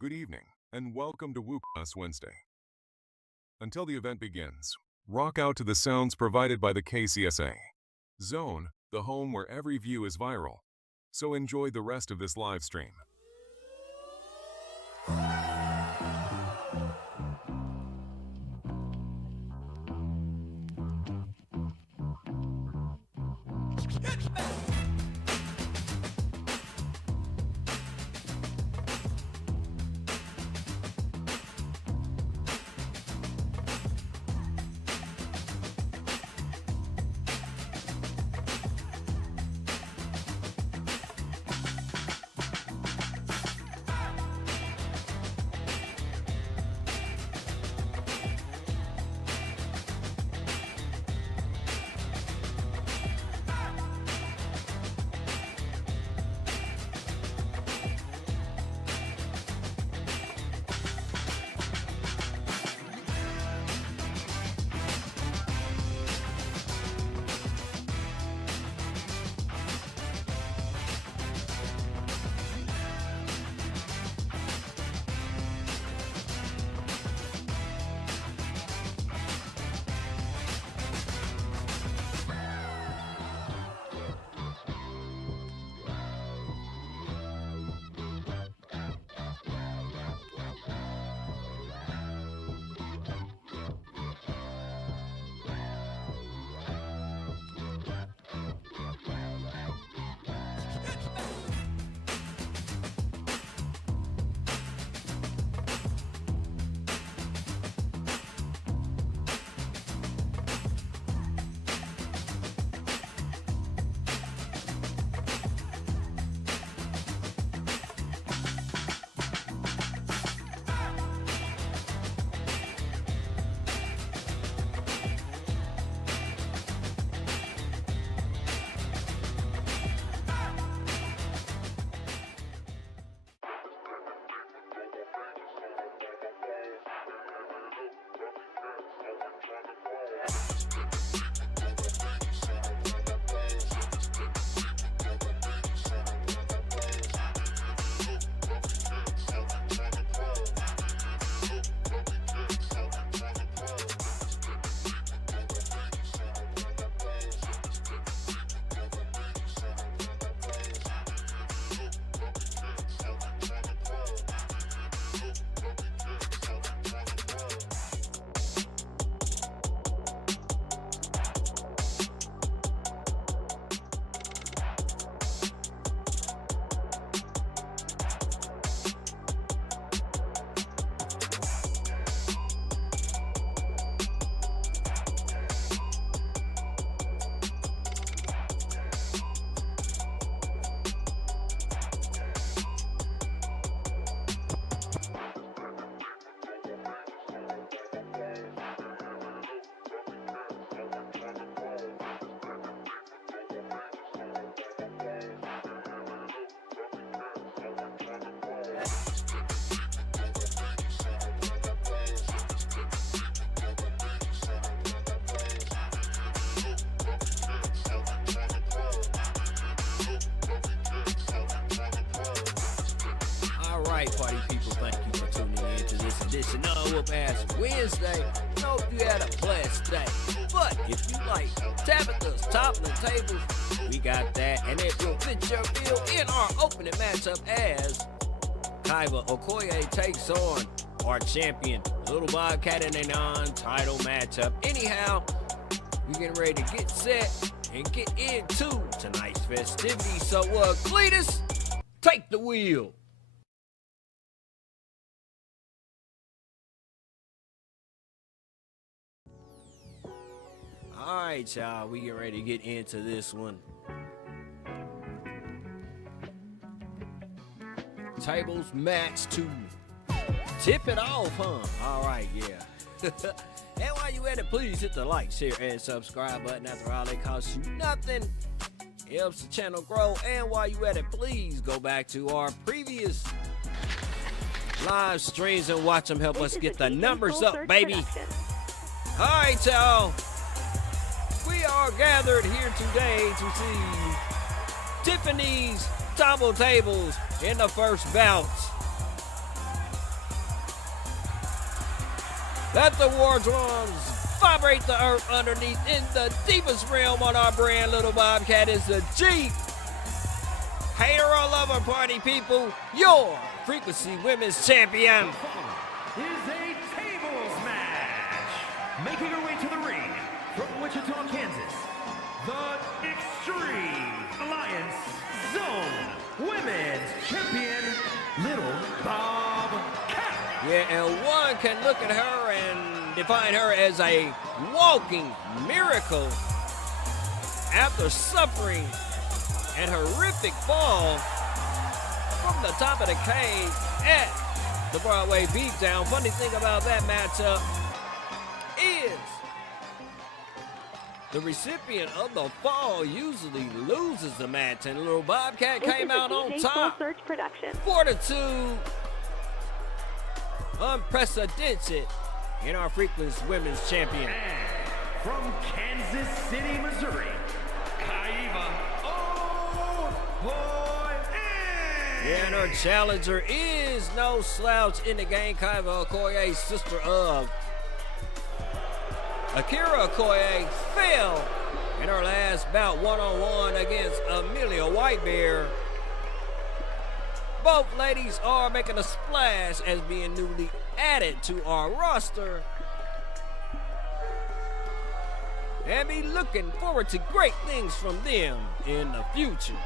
Good evening, and welcome to Wookmas Wednesday. Until the event begins, rock out to the sounds provided by the KCSA. Zone, the home where every view is viral. So enjoy the rest of this live stream. Party people, thank you for tuning in to this edition of Whoop-Ass Wednesday. Hope you had a blessed day. But if you like Tabitha's toppling tables, we got that, and it will fit your bill in our opening matchup as Kaiva Okoye takes on our champion, Little Bobcat, in a non-title matchup. Anyhow, we getting ready to get set and get into tonight's festivities. So, Cletus, take the wheel. All right, y'all, we get ready to get into this one. Tables match to tip it off, huh? All right, yeah. And while you at it, please hit the like, share, and subscribe button. After all, it costs you nothing. It helps the channel grow. And while you at it, please go back to our previous live streams and watch them. Help us get the numbers up, baby. All right, y'all. We are gathered here today to see Tiffany's Tumble Tables in the first bout. Let the war drums vibrate the earth underneath. In the deepest realm on our brand, little Bobcat is the G. Hater or lover party people, your Frequency Women's Champion. Is a tables match. Making her way to the ring from Wichita, Kansas, the Extreme Alliance Zone Women's Champion, Little Bobcat. Yeah, and one can look at her and define her as a walking miracle after suffering an horrific fall from the top of the cage at the Broadway beatdown. Funny thing about that matchup is the recipient of the fall usually loses the match, and little Bobcat came out on top. Search Production. Fortitude, unprecedented in our Frequency Women's Champion. And from Kansas City, Missouri, Kaiva Okoye. Yeah, and her challenger is no slouch in the game. Kaiva Okoye, sister of Akira Okoye, fell in her last bout one-on-one against Amelia Whitebear. Both ladies are making a splash as being newly added to our roster, and be looking forward to great things from them in the future.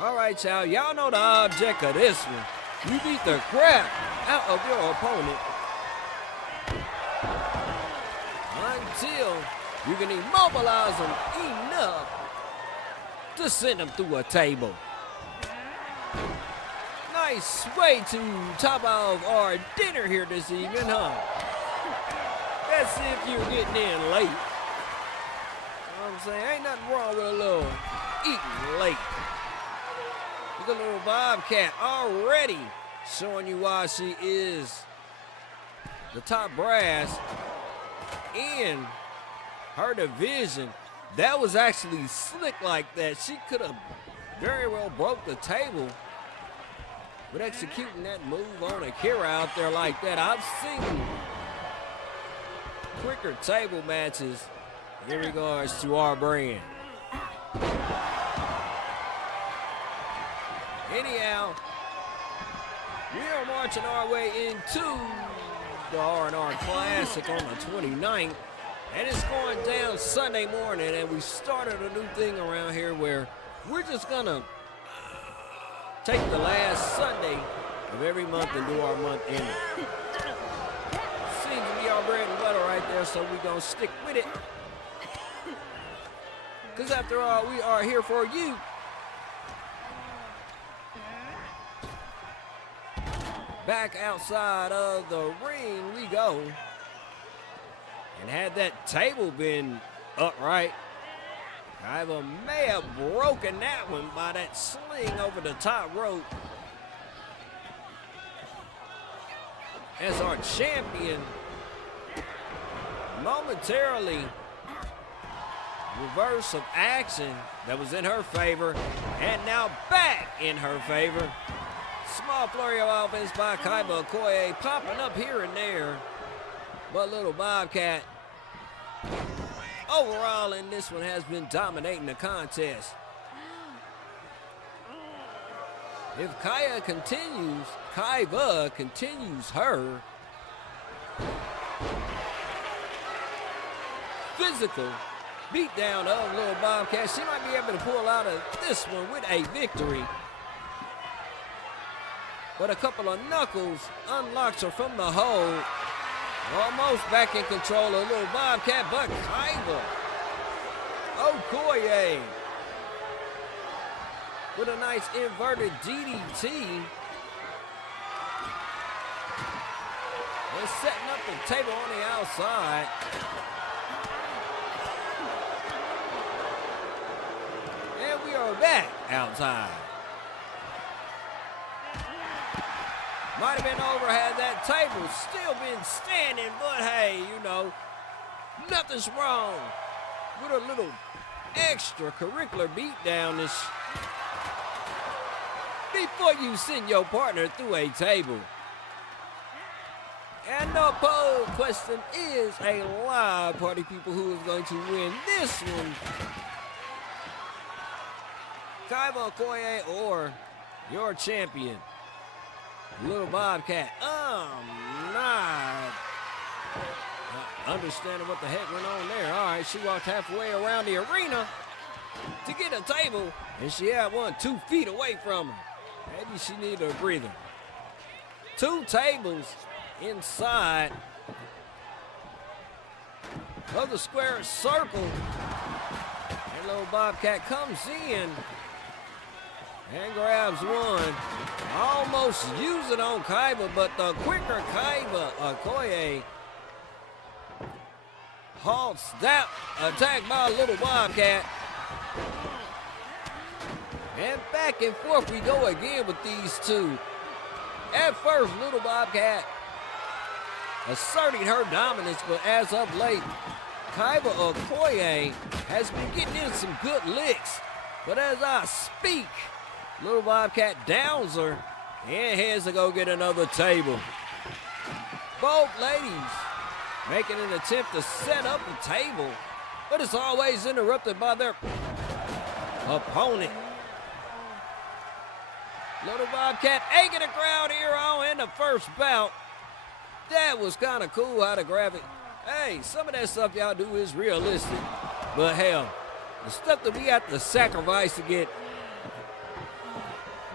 All right, y'all. Y'all know the object of this one. You beat the crap out of your opponent until you can immobilize them enough to send them through a table. Nice way to top off our dinner here this evening, huh? That's if you're getting in late. You know what I'm saying? Ain't nothing wrong with a little eating late. Look at little Bobcat already showing you why she is the top brass in her division. That was actually slick like that. She could have very well broke the table with executing that move on Akira out there like that. I've seen quicker table matches in regards to our brand. Anyhow, we are marching our way into the R&R Classic on the 29th. And it's going down Sunday morning, and we started a new thing around here where we're just gonna take the last Sunday of every month and do our month ending. Seems to be our bread and butter right there, so we're gonna stick with it. Because after all, we are here for you. Back outside of the ring we go. And had that table been upright, Kaiva may have broken that one by that sling over the top rope. As our champion momentarily reverse of action that was in her favor, and now back in her favor. Small flurry of offense by Kaiva Okoye, popping up here and there. But little Bobcat, overall in this one, has been dominating the contest. If Kaiva continues her physical beatdown of little Bobcat, she might be able to pull out of this one with a victory. But a couple of knuckles unlocks her from the hold. Almost back in control of little Bobcat, but Kaiva Okoye with a nice inverted DDT. And setting up the table on the outside. And we are back outside. Might have been over had that table still been standing, but hey, you know, nothing's wrong with a little extracurricular beatdown before you send your partner through a table. And the poll question is a live party people who is going to win this one. Kaiva Okoye or your champion, Little Bobcat. Not understanding what the heck went on there. All right, she walked halfway around the arena to get a table, and she had one 2 feet away from her. Maybe she needed a breather. 2 tables inside of the square circle. And Little Bobcat comes in and grabs one. Almost use it on Kaiva, but the quicker Kaiva Okoye halts that attack by Little Bobcat. And back and forth we go again with these two. At first, Little Bobcat asserting her dominance, but as of late, Kaiva Okoye has been getting in some good licks. But as I speak, Little Bobcat downs her and heads to go get another table. Both ladies making an attempt to set up the table, but it's always interrupted by their opponent. Little Bobcat egging the crowd here on in the first bout. That was kind of cool how to grab it. Hey, some of that stuff y'all do is realistic. But hell, the stuff that we have to sacrifice to get.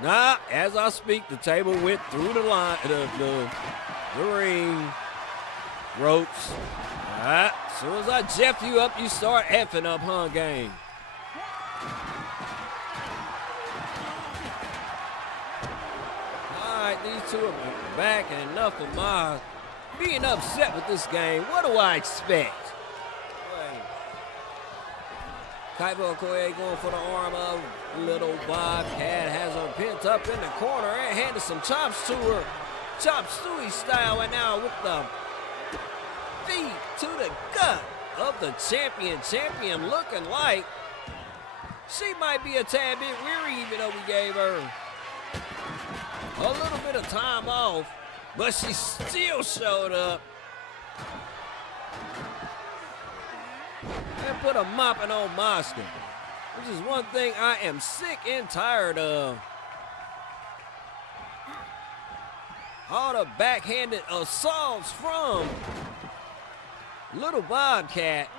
Nah, as I speak, the table went through the line, the ring ropes. All right, as soon as I jeff you up, you start effing up, huh, gang? All right, these two are back, and enough of my being upset with this game. What do I expect? Kaiva Okoye going for the arm of Little Bobcat. Has her pent up in the corner and handed some chops to her. Chop Suey style, and now with the feet to the gut of the champion. Champion looking like she might be a tad bit weary, even though we gave her a little bit of time off, but she still showed up and put a mopping on Mashka, which is one thing I am sick and tired of. All the backhanded assaults from Little Bobcat,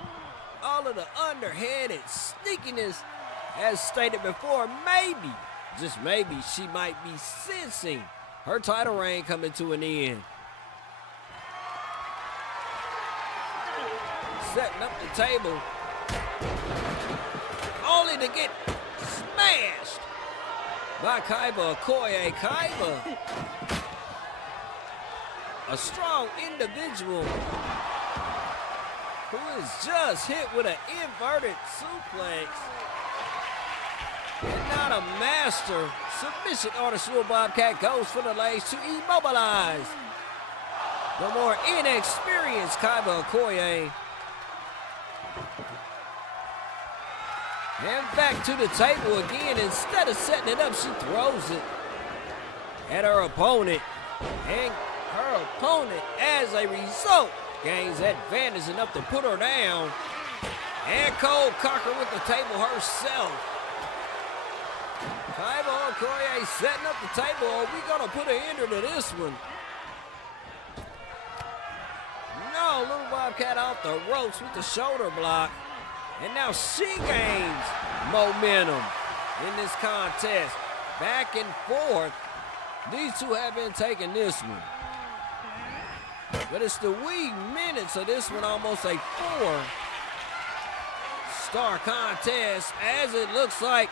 all of the underhanded sneakiness, as stated before. Maybe, just maybe, she might be sensing her title reign coming to an end. Setting up the table, only to get smashed by Kaiva Okoye. Kaiva, a strong individual who is just hit with an inverted suplex. And not a master submission artist. Little Bobcat goes for the legs to immobilize the more inexperienced Kaiva Okoye. And back to the table again. Instead of setting it up, she throws it at her opponent. And her opponent, as a result, gains advantage enough to put her down. And cold cocker with the table herself. Kaiva Okoye setting up the table. Are we going to put an ender to this one? No, Little Bobcat off the ropes with the shoulder block. And now she gains momentum in this contest. Back and forth. These two have been taking this one. But it's the wee minutes of this one, almost a 4-star contest, as it looks like.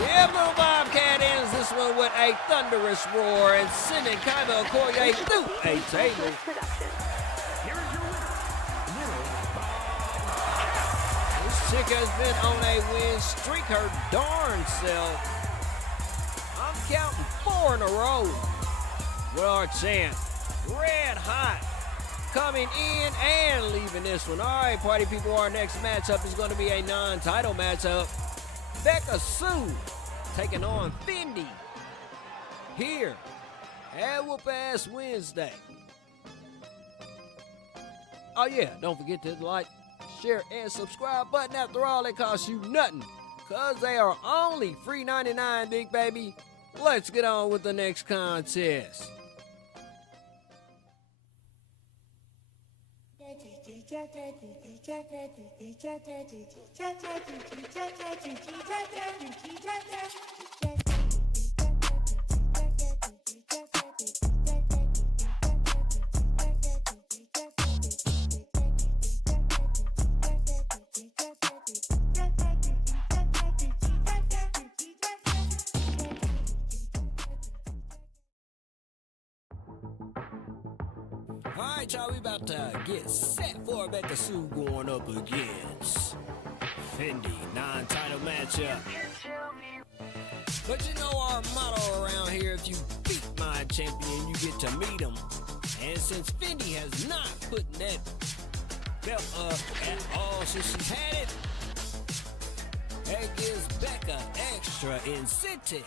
Yeah, Little Bobcat ends this one with a thunderous roar and sending Kaiva Okoye through a table. Chick has been on a win streak, her darn self. I'm counting 4 in a row with our champ. Red hot, coming in and leaving this one. All right, party people, our next matchup is going to be a non-title matchup. Bekka Sue taking on Fendi here at Whoop Ass Wednesday. Oh yeah, don't forget to like, share, and subscribe button. After all, they cost you nothing. Cause they are only free 99, big baby. Let's get on with the next contest. Alright, y'all, we about to get set for Bekka Sue going up against Fendi, non-title matchup. But you know our motto around here, if you beat my champion, you get to meet him. And since Fendi has not put that belt up at all since she's had it, that gives Bekka extra incentive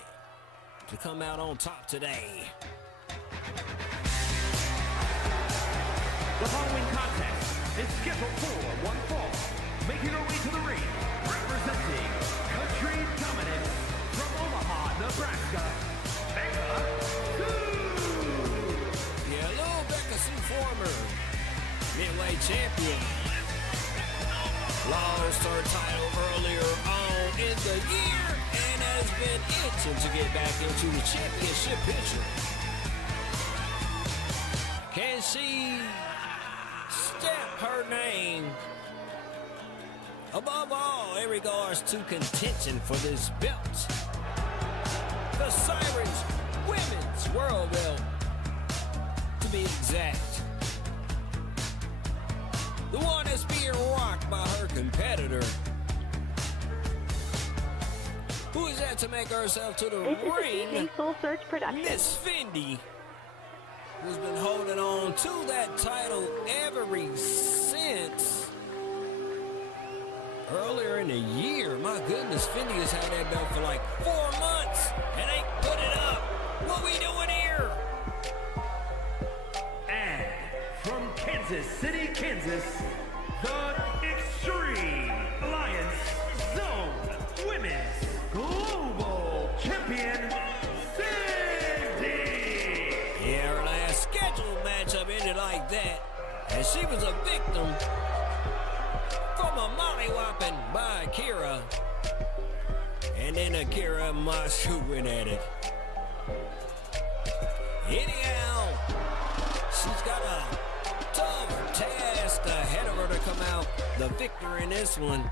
to come out on top today. The following contest is scheduled for one fall. Making her way to the ring, representing Country Dominance from Omaha, Nebraska, Bekka Sue. Yeah, little Bekka Sue, former midweight champion, lost her title earlier on in the year and has been itching to get back into the championship picture. Can she stamp her name above all in regards to contention for this belt? The Sirens Women's World Belt, to be exact. The one that's being rocked by her competitor, who is at to make herself to the ring, Soul Search Production. Miss Fendi, who's been holding on to that title ever since earlier in the year. My goodness, Fendi has had that belt for like 4 months and ain't put it up. What we doing here? And from Kansas City, Kansas, the Extreme Alliance Zone Women's Global Champion, Fendi. Yeah, her last scheduled matchup ended like that, and she was a victim from a mollywhopping by Akira. And then Akira and Mashka went at it. Anyhow, she's got a tough task ahead of her to come out the victor in this one,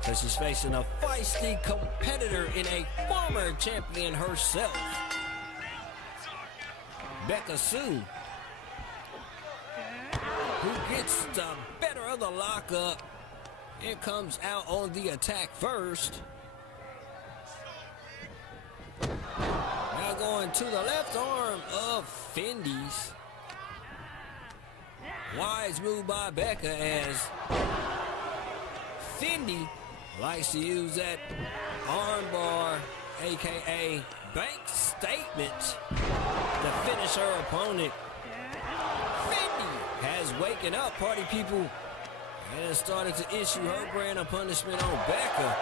because she's facing a feisty competitor in a former champion herself, Bekka Sue, who gets the better of the lockup and comes out on the attack first. Now going to the left arm of Fendi's. Wise move by Bekka, as Fendi likes to use that arm bar, aka bank statement, to finish her opponent. Fendi has waken up, party people, and has started to issue her brand of punishment on Bekka.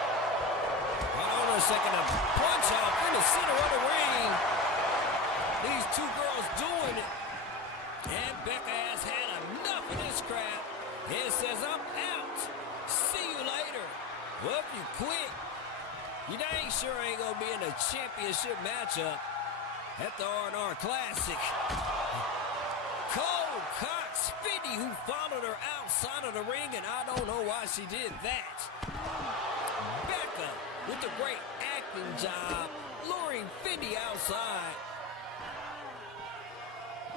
Hold on a second, a punch off in the center of the ring. These two girls doing it. And Bekka has had enough of this crap and says, I'm out. See you later. Well, if you quit, you dang sure ain't gonna be in a championship matchup at the R&R Classic. Cole Cox, Fendi, who followed her outside of the ring, and I don't know why she did that. Bekka with a great acting job, luring Fendi outside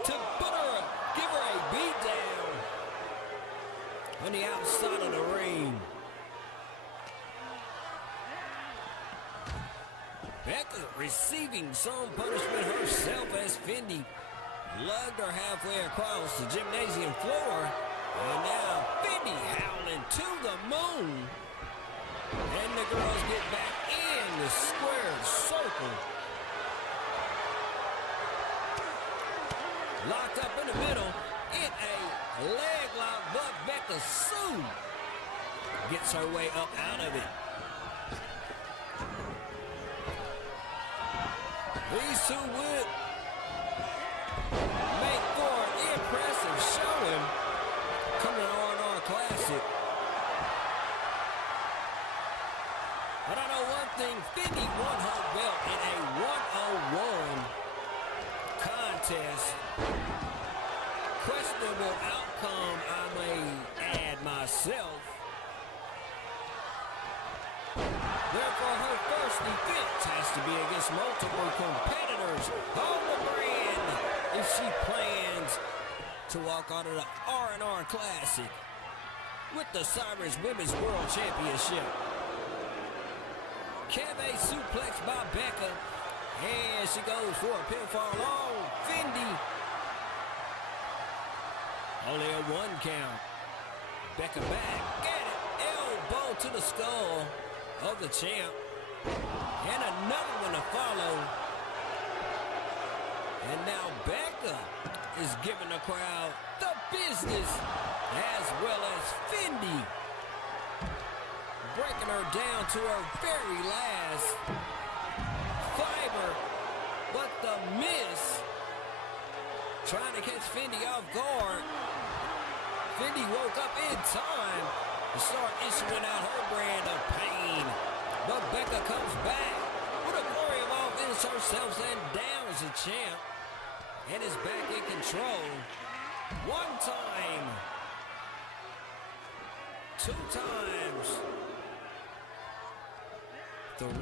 to give her a beat down on the outside of the ring. Bekka receiving some punishment herself as Fendi lugged her halfway across the gymnasium floor. And now Fendi howling to the moon. And the girls get back in the square circle. Locked up in the middle. in a leg lock, but Bekka Sue gets her way up out of it. These two would make for an impressive showing coming on our classic. But I know one thing, Fendi won her belt in a 1-on-1 contest. Questionable outcome, I may add myself. Therefore, her first defense has to be against multiple competitors on the brand if she plans to walk out of the R&R Classic with the Sirens Women's World Championship. Kaiva suplex by Bekka, and she goes for a pinfall on Fendi. Only a 1 count. Bekka back, get it, elbow to the skull of the champ, and another one to follow. And now Bekka is giving the crowd the business, as well as Fendi breaking her down to her very last fiber, but the miss, trying to catch Fendi off guard. Fendi woke up in time to start issuing out her brand of pain, but Bekka comes back with a glory of all things herself and down as a champ, and is back in control. 1 time, 2 times, 3, and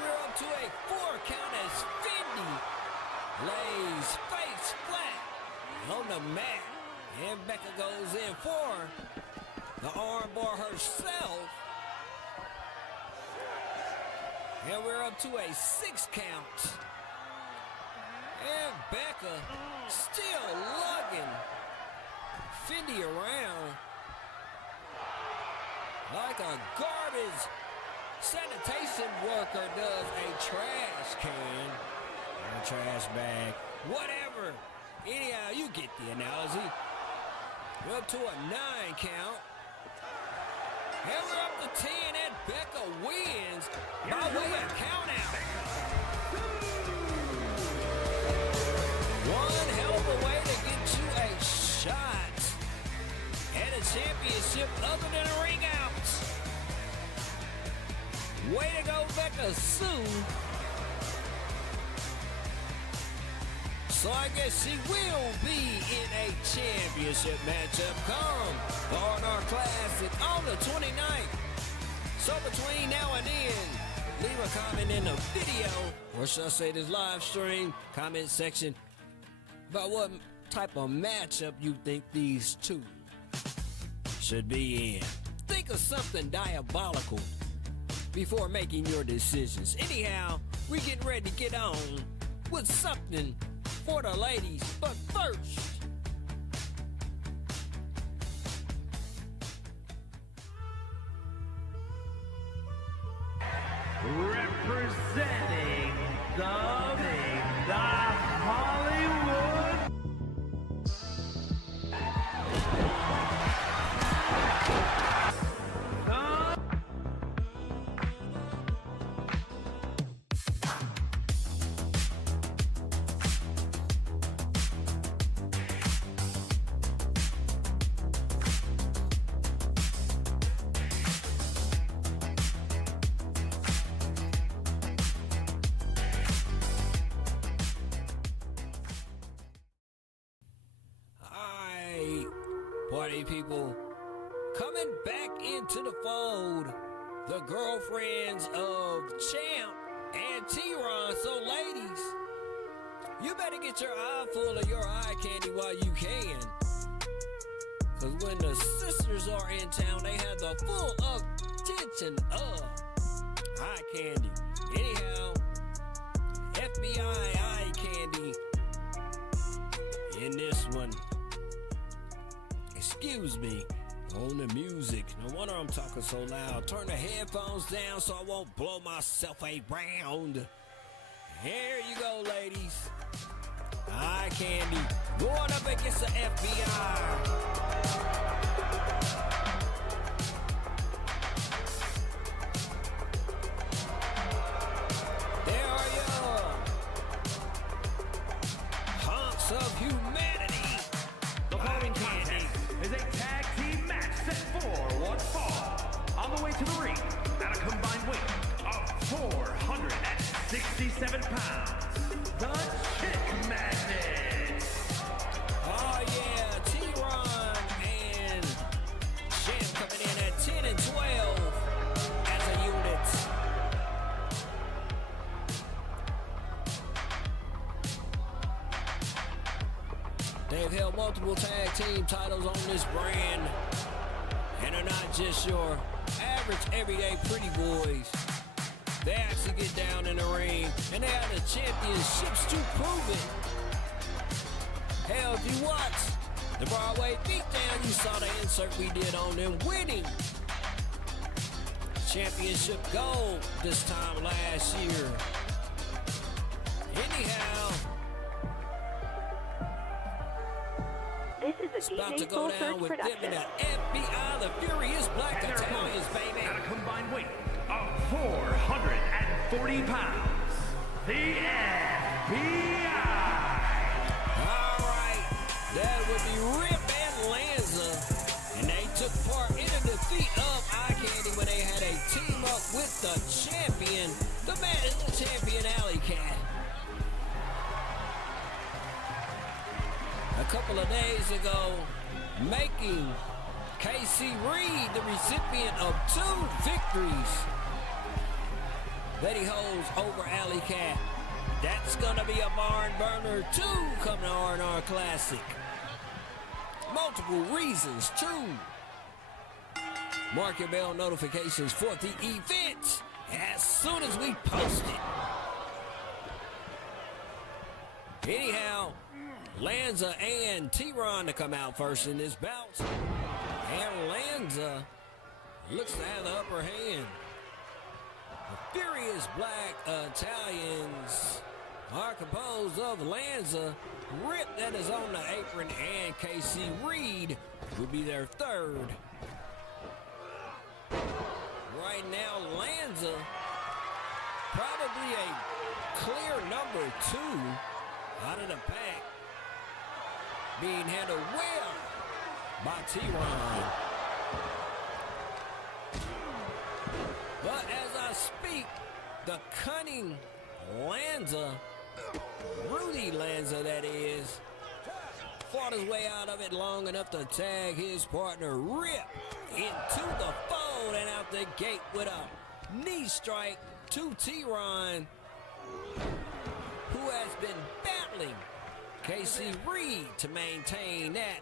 we're up to a 4 count as Fendi lays face flat on the mat, and Bekka goes in for the armbar herself, and we're up to a 6 count, and Bekka still lugging Fendi around like a garbage sanitation worker does a trash can, or a trash bag, whatever. Anyhow, you get the analogy. We're up to a 9 count. And we're up to 10, and Bekka wins by way of countout. One hell of a way to get you a shot at a championship other than a ring out. Way to go, Bekka Sue. So I guess she will be in a championship matchup come the R&R Classic on the 29th. So between now and then, leave a comment in the video, or should I say this live stream comment section, about what type of matchup you think these two should be in. Think of something diabolical before making your decisions. Anyhow, we're getting ready to get on with something for the ladies, but first, representing the Hollywood. party people, coming back into the fold, the girlfriends of Champ and T-Ron. So ladies, you better get your eye full of your eye candy while you can, cause when the sisters are in town, they have the full attention of eye candy. Anyhow, F.B.I. eye candy in this one. Excuse me, on the music. No wonder I'm talking so loud. Turn the headphones down so I won't blow myself around. Here you go, ladies. Eye Candy going up against the F.B.I. There are your hunks of humanity. The following contest is a tag team match set for one fall. On the way to the ring at a combined weight of 467 pounds, the Chick Magnet. Oh yeah, T-Ron and Shem coming in at 10 and 12 as a unit. They've held multiple tag team titles on this brand, and they're not just your average everyday pretty boys. They actually get down in the ring, and they have the championships to prove it. Hell, if you watch the Broadway beatdown, you saw the insert we did on them winning championship gold this time last year. Anyhow, This is it's a about to DJ go Soul down Search with them production. and the FBI, the Furious Black And their Italians, opponents baby. at a combined weight of 440 pounds, the FBI. All right, that would be Rip and Lanza, and they took part in a defeat of Eye Candy when they had a team up with the champion, the man is the champion, Alley Cat. A couple of days ago, making KC Reed the recipient of 2 victories that he holds over Alley Cat. That's gonna be a barn burner too, coming to R&R Classic. Multiple reasons too. Mark your bell notifications for the event as soon as we post it. Anyhow, Lanza and T-Ron to come out first in this bout. And Lanza looks to have the upper hand. The Furious Black Italians are composed of Lanza, Rip that is on the apron, and KC Reed will be their third. Right now, Lanza, probably a clear number 2 out of the pack, being handled well by T-Ron. But as I speak, the cunning Lanza, Rudy Lanza that is, fought his way out of it long enough to tag his partner Rip into the fold and out the gate with a knee strike to T-Ron, who has been battling KC Reed to maintain that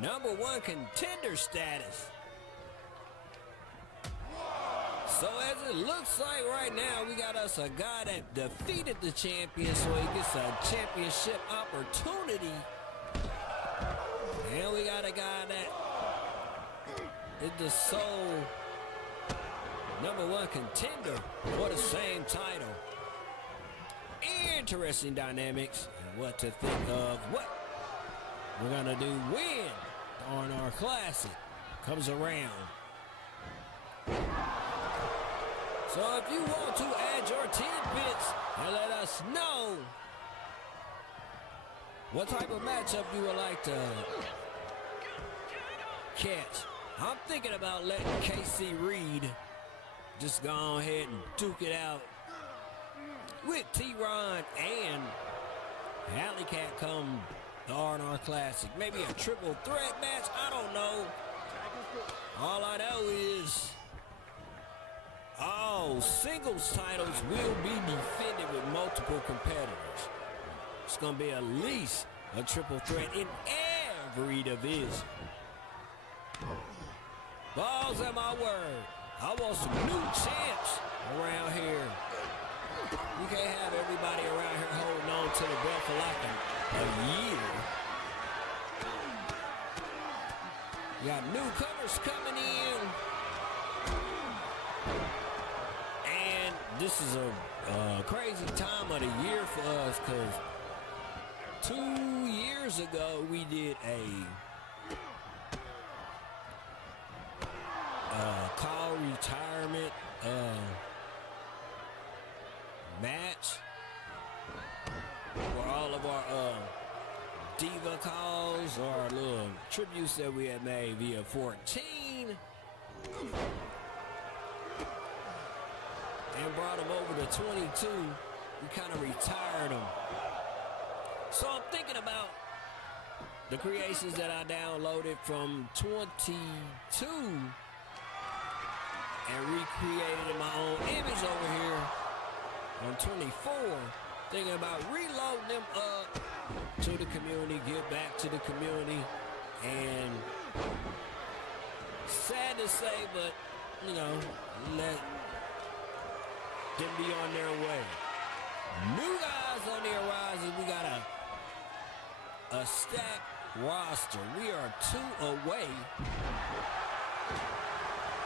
#1 contender status. So as it looks like right now, we got us a guy that defeated the champion, so he gets a championship opportunity. And we got a guy that is the sole #1 contender for the same title. Interesting dynamics and what to think of what we're gonna do when the R&R Classic comes around. So if you want to add your tidbits and let us know what type of matchup you would like to catch, I'm thinking about letting KC Reed just go ahead and duke it out with T-Ron and Alley Cat come the R&R Classic. Maybe a triple threat match, I don't know. All I know is all singles titles will be defended with multiple competitors. It's going to be at least a triple threat in every division. Balls at my word. I want some new champs around here. You can't have everybody around here holding on to the belt for like a year. You got newcomers coming in. And this is a crazy time of the year for us because 2 years ago, we did a call retirement match where all of our diva calls or little tributes that we had made via 14 and brought them over to 22. We kind of retired them. So I'm thinking about the creations that I downloaded from 22 and recreated in my own image over here on 24. Thinking about reloading them up to the community, give back to the community, and sad to say, but you know, let them be on their way. New guys on the horizon. We got a stacked roster. We are 2 away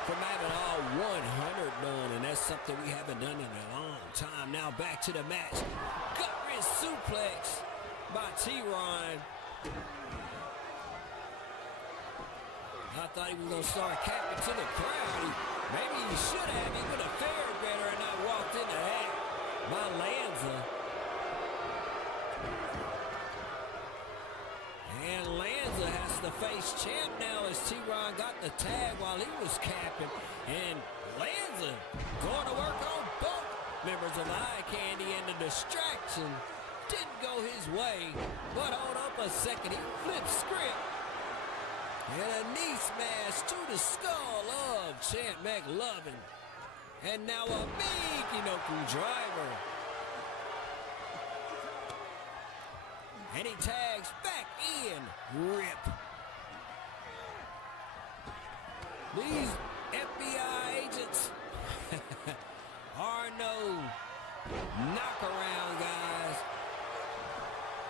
from having all 100 done, and that's something we haven't done in a long time. Now back to the match. Gut wrench suplex by T-Ron. I thought he was going to start capping to the crowd. Maybe he should have. He would have fared better and not walked into that by Lanza. And Lanza has to face Champ now as T-Ron got the tag while he was capping. And Lanza going to work on both members of Eye Candy, and the distraction didn't go his way. But hold up a second, he flipped script. And a knee smash to the skull of Champ McLovin. And now a Mikinoku driver. And he tags back in. Rip. These FBI agents are no knockaround guys.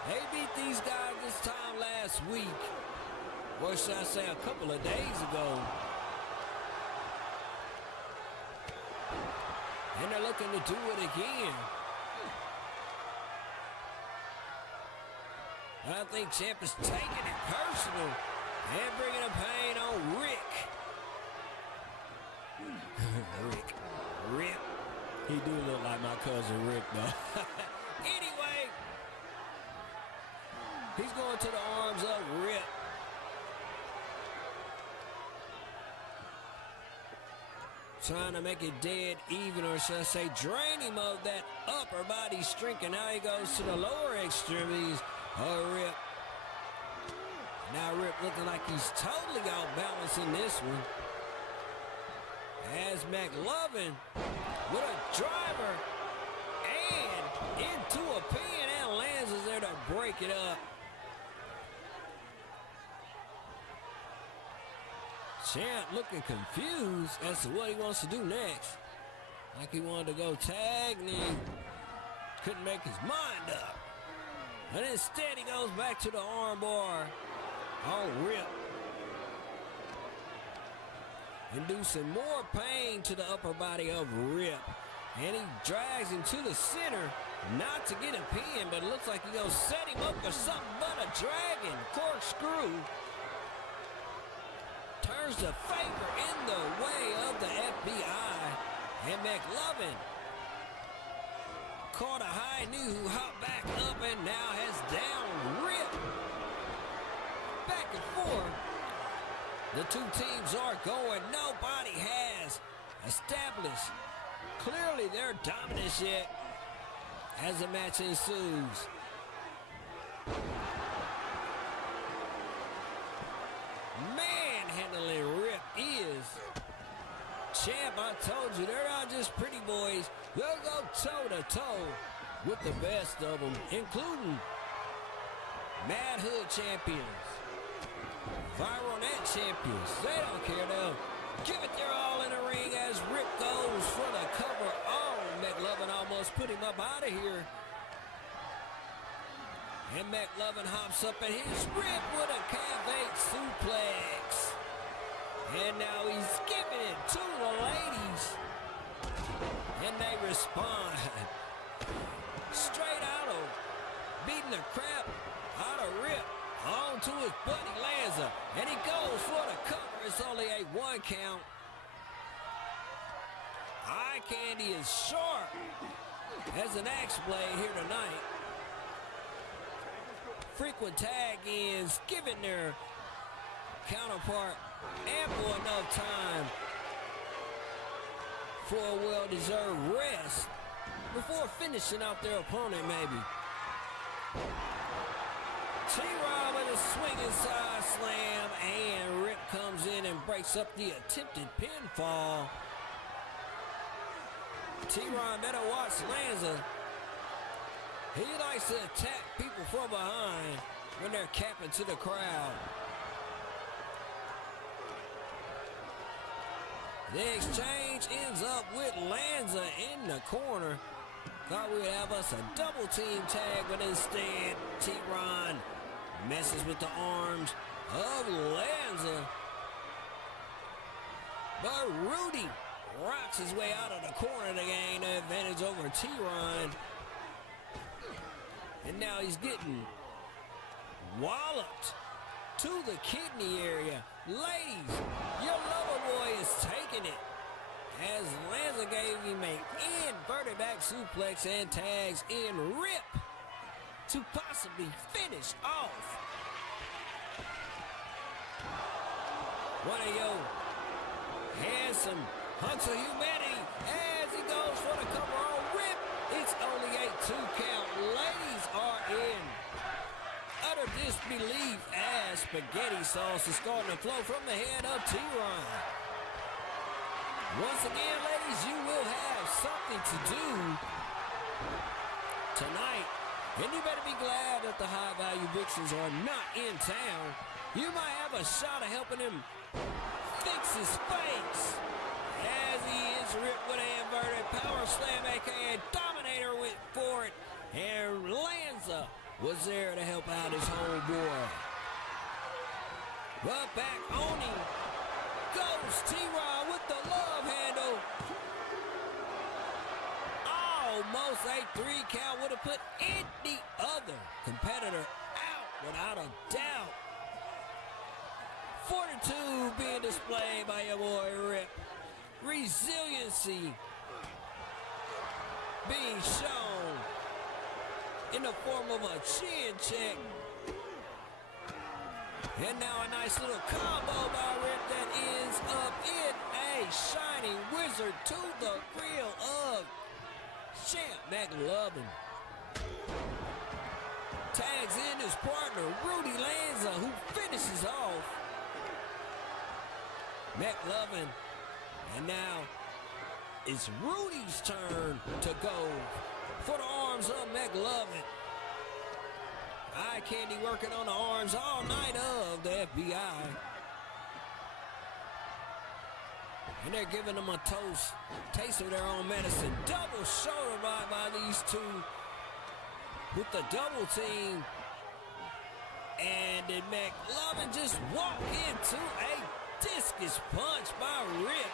They beat these guys this time last week. Or should I say a couple of days ago. And they're looking to do it again. I think Champ is taking it personal and bringing the pain on Rick. Rip. He do look like my cousin Rick, though. Anyway, he's going to the arms of Rip. Trying to make it dead even, or should I say drain him of that upper body strength, and now he goes to the lower extremities of Rip. Now Rip looking like he's totally out balancing this one. As McLovin with a driver and into a pin, and Lanza's there to break it up. Champ looking confused as to what he wants to do next. Like he wanted to go tag, and he couldn't make his mind up. And instead he goes back to the armbar on Rip. Inducing more pain to the upper body of Rip. And he drags him to the center, not to get a pin, but it looks like he's going to set him up for something but a dragon corkscrew. Turns the favor in the way of the FBI, and McLovin caught a high knee, who hopped back up and now has down Rip. Back and forth. The two teams are going. Nobody has established clearly their dominance yet as the match ensues. Manhandling Rip is Champ. I told you, they're not just pretty boys. They'll go toe-to-toe with the best of them, including Mad Hood champions, Viral Net champions. They don't care. They'll give it their all in the ring as Rip goes for the cover. Oh, McLovin almost put him up out of here. And McLovin hops up at his Rip with a calf 8 suplex. And now he's giving it to the ladies. And they respond. Straight out of beating the crap Out of Rip. On to his buddy Lanza. And he goes for the cover. It's only a 1 count. Eye Candy is sharp as an axe blade here tonight. Frequent tag ins, giving their counterpart ample enough time for a well-deserved rest before finishing out their opponent, maybe. T-Rod with a swinging side slam, and Rip comes in and breaks up the attempted pinfall. T-Rod better watch Lanza. He likes to attack people from behind when they're capping to the crowd. The exchange ends up with Lanza in the corner. Thought we'd have us a double team tag, but instead, T-Ron messes with the arms of Lanza. But Rudy rocks his way out of the corner to gain an advantage over T-Ron. And now he's getting walloped to the kidney area. Ladies, your lover boy is taking it as Lanza gave him an inverted back suplex and tags in Rip to possibly finish off one of your handsome hunks of humanity as he goes for the cover on Rip. It's only a 2 count. Ladies are in utter disbelief as spaghetti sauce is starting to flow from the head of T-Ron. Once again, ladies, you will have something to do tonight. And you better be glad that the high-value vixens are not in town. You might have a shot of helping him fix his face as he is ripped with an inverted power slam, aka Dominator went for it. And Lanza was there to help out his homeboy. But back on him goes T-Rod with the love handle. Almost a 3 count would have put any other competitor out without a doubt. Fortitude being displayed by your boy Rip. Resiliency being shown in the form of a chin check. And now a nice little combo by Rip that ends up in a shining wizard to the grill of Champ McLovin. Tags in his partner, Rudy Lanza, who finishes off McLovin. And now it's Rudy's turn to go for the arms of McLovin. Eye Candy working on the arms all night of the F.B.I. And they're giving them a taste of their own medicine. Double shoulder by these two with the double team. And did McLovin just walk into a discus punch by Rip?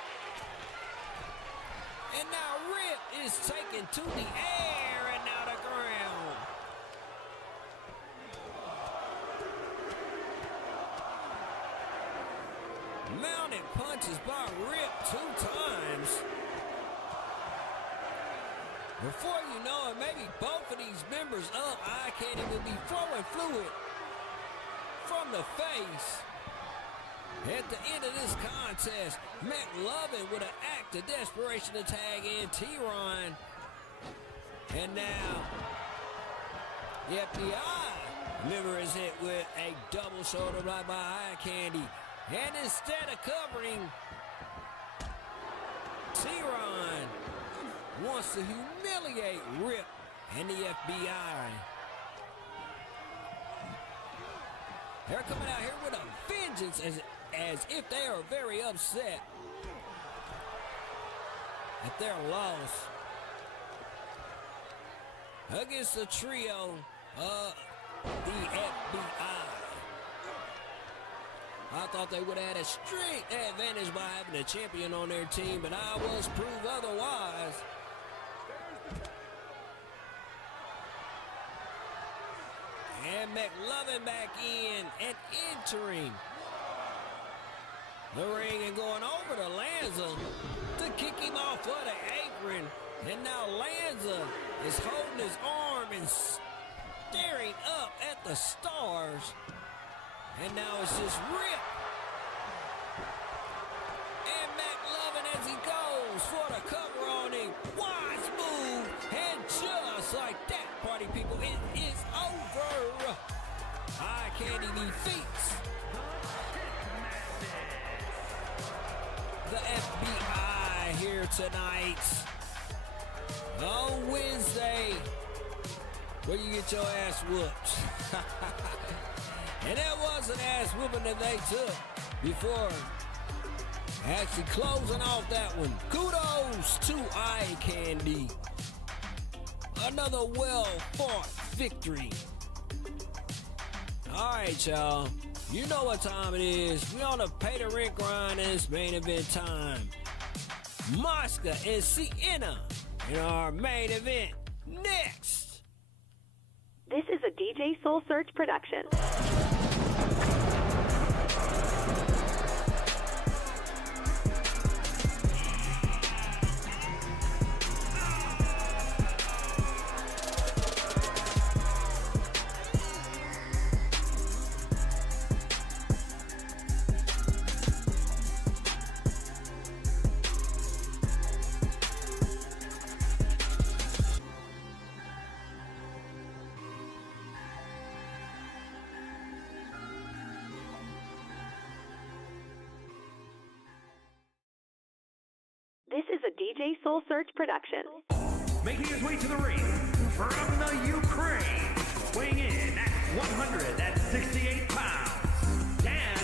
And now Rip is taken to the air and now the ground. Mounted punches by Rip 2 times. Before you know it, maybe both of these members of Eye Candy will be throwing fluid from the face. At the end of this contest, McLovin with an act of desperation to tag in T-Ron. And now, the F.B.I. member is hit with a double shoulder block by Eye Candy. And instead of covering, T-Ron wants to humiliate Rip and the F.B.I. They're coming out here with a vengeance as if they are very upset at their loss against the trio of the F.B.I. I thought they would have had a straight advantage by having a champion on their team, but I was proved otherwise. And McLovin back in and entering the ring and going over to Lanza to kick him off of the apron. And now Lanza is holding his arm and staring up at the stars. And now it's just Rip. And McLovin as he goes for the cover on him. Wise move. And just like that, party people, it is over. Eye candy defeats the F.B.I. here tonight on Wednesday, where you get your ass whooped. And that was an ass whooping that they took before actually closing off that one. Kudos to Eye Candy. Another well-fought victory. All right, y'all. You know what time it is. We on the pay the rent grind, and it's main event time. Mashka and Sienna in our main event next. This is a DJ Soul Search production. This is a DJ Soul Search production. Making his way to the ring from the Ukraine, weighing in at 168 pounds, Dan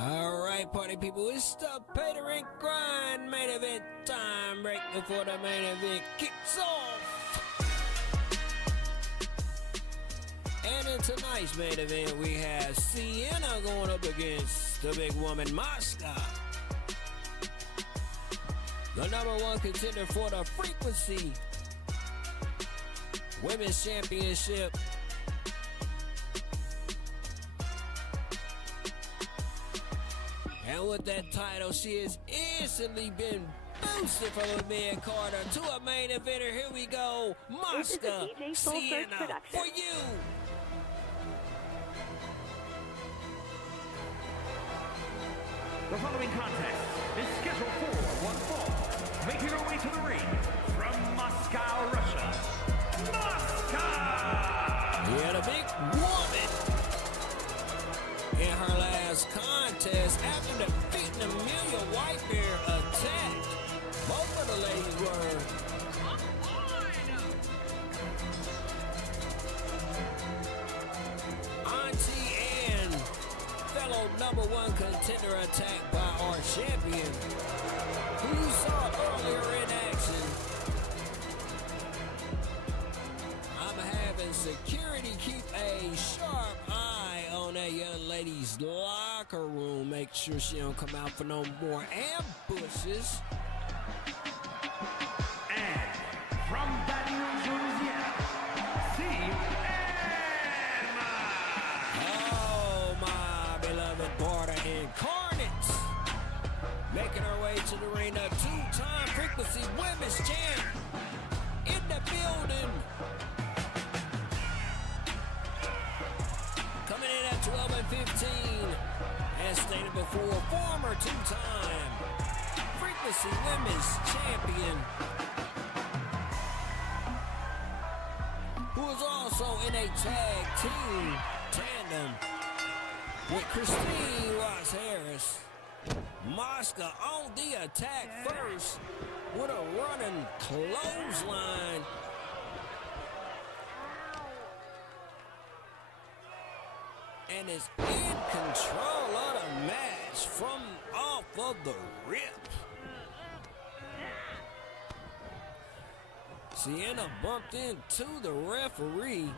All right, party people, it's the pay the rent grind main event time. Break before the main event kicks off. And in tonight's main event, we have Sienna going up against the big woman, Mashka. The #1 contender for the Frequency Women's Championship. And with that title, she has instantly been boosted from a mid-carder to a main eventer. Here we go, Mashka, Sienna, for you. The following contest is scheduled for one fall. Making her way to the ring from Moscow, Russia, Mashka! Yeah, the big woman in her last contest after defeating Amelia Whitebear attacked. Both of the ladies were auntie and fellow #1 contender attacked by our champion, who you saw earlier in action. I'm having security keep a sharp eye on that young lady's locker room. Make sure she don't come out for no more ambushes. And from Baton Rouge, Louisiana, Sienna! Oh, my beloved border incarnates. Making her way to the ring, the two-time Frequency Women's Champ in the building. Coming in at 12 and 15. As stated before, former two-time Frequency Women's Champion, who is also in a tag team tandem with Christine Ross Harris. Mashka on the attack first with a running clothesline. And is in control of the match from off of the rip. Sienna bumped into the referee.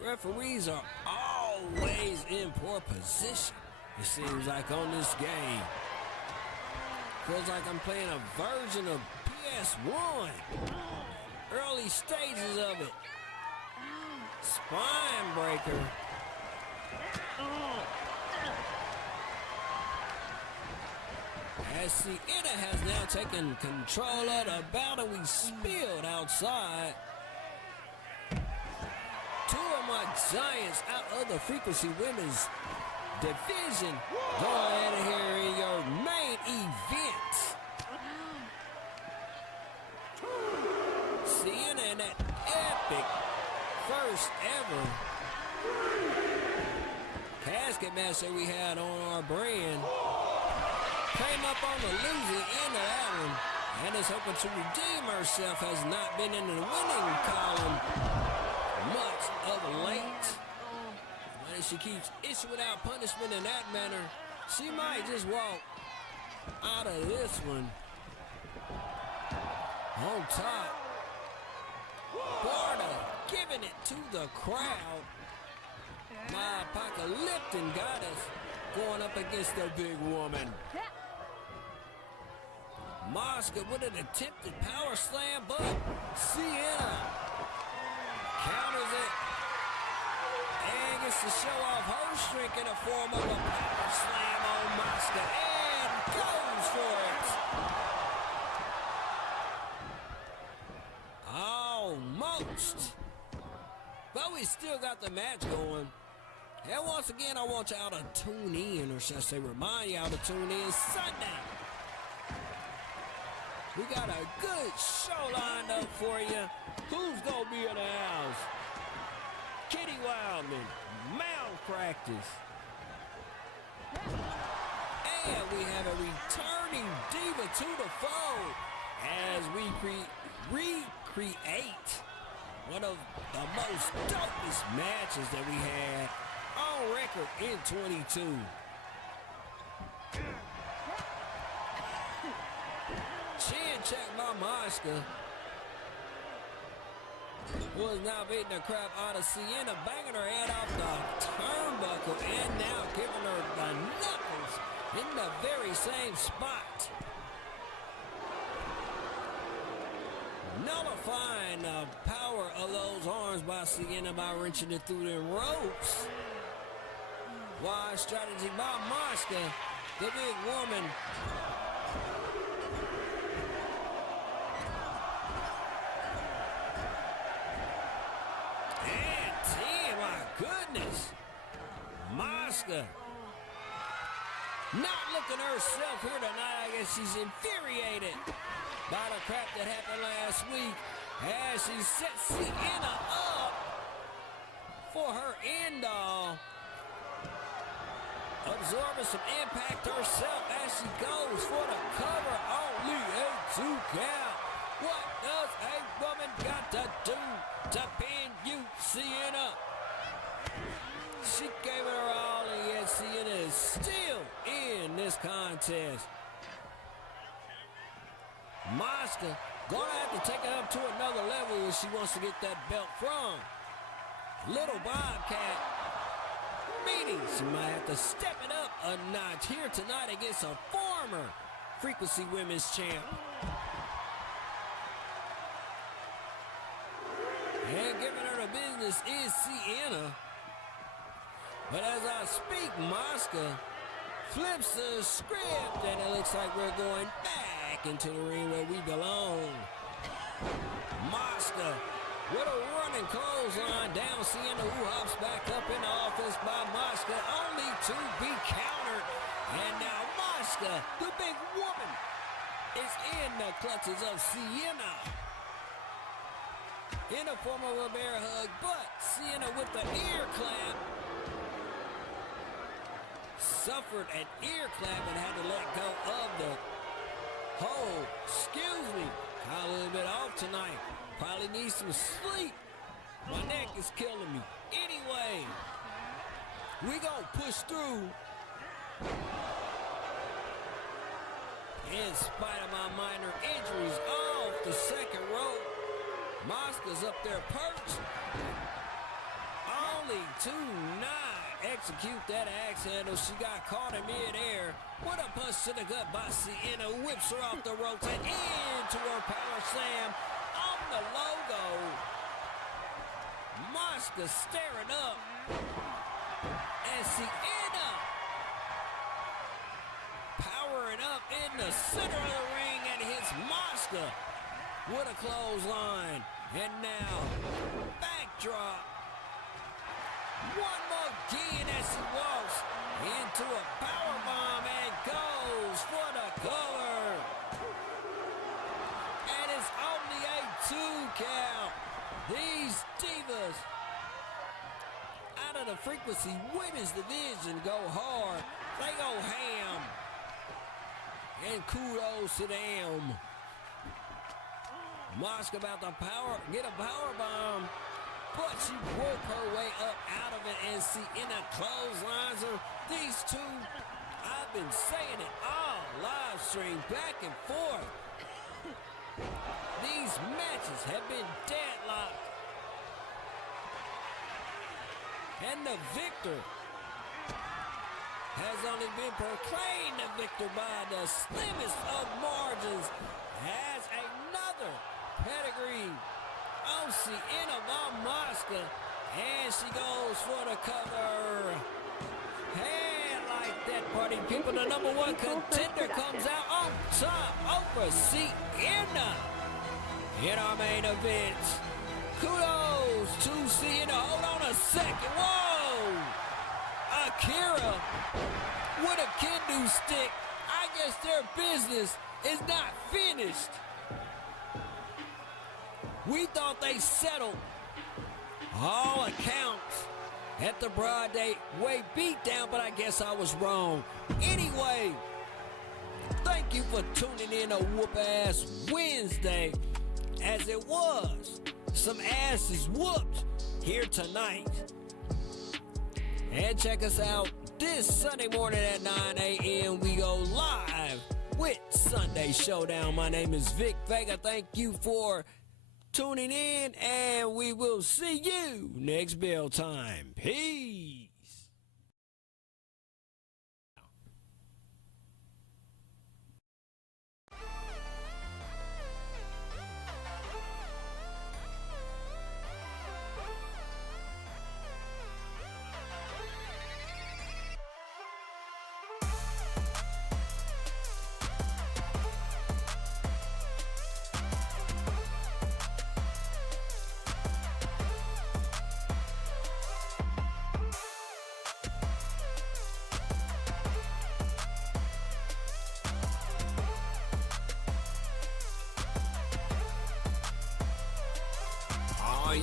Referees are all always in poor position, it seems like, on this game. Feels like I'm playing a version of PS1. Early stages of it. Spine breaker. As Sienna has now taken control of the bout, and we spilled outside. Two of my giants out of the Frequency Women's division going in here in your main event. Sienna in that epic first ever casket match that we had on our brand. Came up on the losing end of that one and is hoping to redeem herself. Has not been in the winning column much of late. But if she keeps issuing out punishment in that manner, she might just walk out of this one on top. Barta giving it to the crowd. My Apocalyptic Goddess going up against the big woman. Mashka with an attempted power slam, but Sienna counters it and gets to show off her strength in the form of a power slam on Mashka and goes for it. Almost. But we still got the match going. And once again, I want y'all to tune in, or should I say remind y'all to tune in Sunday. We got a good show lined up for you. Who's gonna be in the house? Kitty Wildman, Malpractice. And we have a returning diva to the fold as we recreate one of the most dopest matches that we had on record in 22. Chin check by Mashka. Was now beating the crap out of Sienna, banging her head off the turnbuckle, and now giving her the knuckles in the very same spot. Nullifying the power of those arms by Sienna by wrenching it through the ropes. Wise strategy by Mashka, the big woman. And 10, my goodness. Mashka not looking herself here tonight. I guess she's infuriated by the crap that happened last week as she set Sienna up for her end all. Absorbing some impact herself as she goes for the cover. Only a 2 count. What does a woman got to do to pin you, Sienna? She gave it her all, and yet Sienna is still in this contest. Mashka gonna have to take it up to another level if she wants to get that belt from Little Bobcat. Meaning she might have to step it up a notch here tonight against a former Frequency Women's champ. And giving her the business is Sienna. But as I speak, Mashka flips the script, and it looks like we're going back into the ring where we belong. Mashka with a running clothesline down Sienna, who hops back up in the office by Mashka, only to be countered. And now Mashka, the big woman, is in the clutches of Sienna in the form of a bear hug, but Sienna with the ear clap suffered an ear clap and had to let go of the hold. Excuse me, got a little bit off tonight. Probably need some sleep. My neck is killing me. Anyway, we gonna push through. In spite of my minor injuries off the second rope, Mashka's up there perched. Only to not execute that axe handle. She got caught in midair. What a punch to the gut by Sienna. Whips her off the ropes and into her power slam on the logo. Mashka staring up. And Sienna powering up in the center of the ring and hits Mashka with a clothesline. And now, backdrop. One more again as she walks into a powerbomb and goes for the cover. And it's only a 2 count. These divas out of the Frequency Women's Division go hard. They go ham. And kudos to them. Mashka about to get a power bomb, but she broke her way up out of it, and Sienna clotheslines her. These two, I've been saying it all live stream, back and forth. These matches have been deadlocked. And the victor has only been proclaimed the victor by the slimmest of margins, has another pedigree on Sienna by Mashka, and she goes for the cover. And like that, party people, the #1 contender comes out on top over Sienna in our main event. Kudos to Sienna. Hold on a second. Whoa! Akira with a kendo stick. I guess their business is not finished. We thought they settled all accounts at the Broadway beatdown, but I guess I was wrong. Anyway, thank you for tuning in on Whoop-Ass Wednesday, as it was some asses whooped here tonight. And check us out this Sunday morning at 9 a.m. We go live with Sunday Showdown. My name is Vic Vega. Thank you for tuning in, and we will see you next bell time. Peace.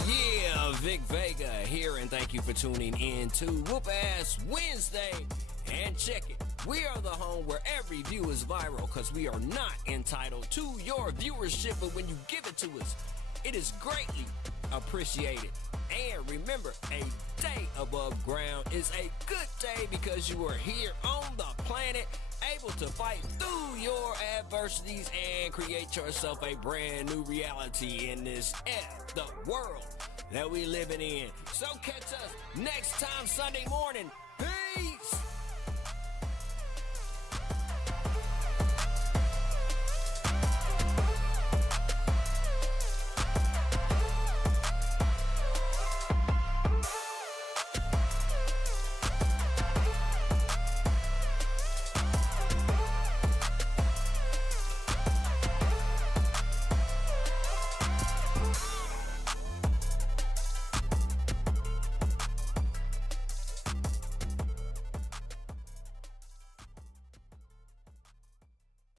Yeah, Vic Vega here, and thank you for tuning in to Whoop-Ass Wednesday. And check it, we are the home where every view is viral, because we are not entitled to your viewership, but when you give it to us, it is greatly appreciated. And remember, a day above ground is a good day because you are here on the planet, able to fight through your adversities and create yourself a brand new reality in this the world that we living in. So catch us next time Sunday morning. Peace!